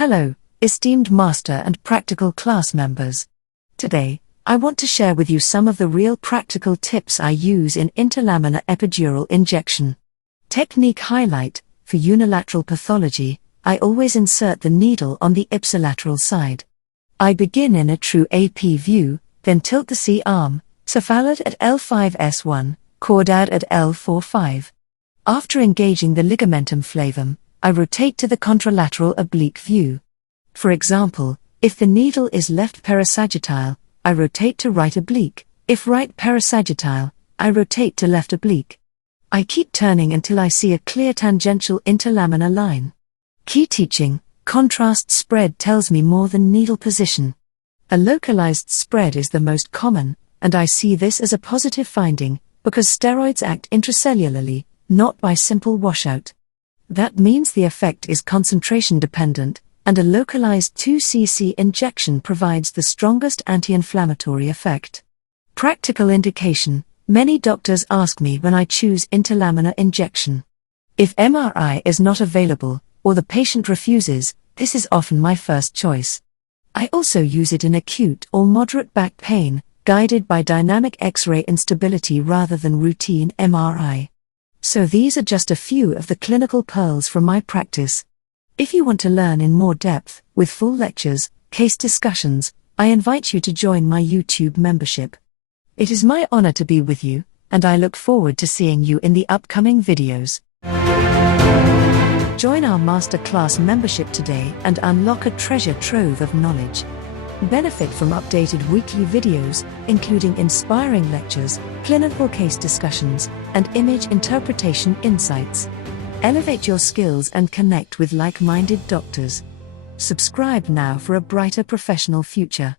Hello, esteemed master and practical class members. Today, I want to share with you some of the real practical tips I use in interlaminar epidural injection. Technique highlight: for unilateral pathology, I always insert the needle on the ipsilateral side. I begin in a true AP view, then tilt the C-arm, cephalad at L5S1, caudad at L45. After engaging the ligamentum flavum, I rotate to the contralateral oblique view. For example, if the needle is left parasagittile, I rotate to right oblique; if right parasagittile, I rotate to left oblique. I keep turning until I see a clear tangential interlaminar line. Key teaching: contrast spread tells me more than needle position. A localized spread is the most common, and I see this as a positive finding, because steroids act intracellularly, not by simple washout. That means the effect is concentration dependent, and a localized 2 cc injection provides the strongest anti-inflammatory effect. Practical indication: many doctors ask me when I choose interlaminar injection. If MRI is not available, or the patient refuses, this is often my first choice. I also use it in acute or moderate back pain, guided by dynamic X-ray instability rather than routine MRI. So these are just a few of the clinical pearls from my practice. If you want to learn in more depth, with full lectures, case discussions, I invite you to join my YouTube membership. It is my honor to be with you, and I look forward to seeing you in the upcoming videos. Join our Masterclass membership today and unlock a treasure trove of knowledge. Benefit from updated weekly videos, including inspiring lectures, clinical case discussions, and image interpretation insights. Elevate your skills and connect with like-minded doctors. Subscribe now for a brighter professional future.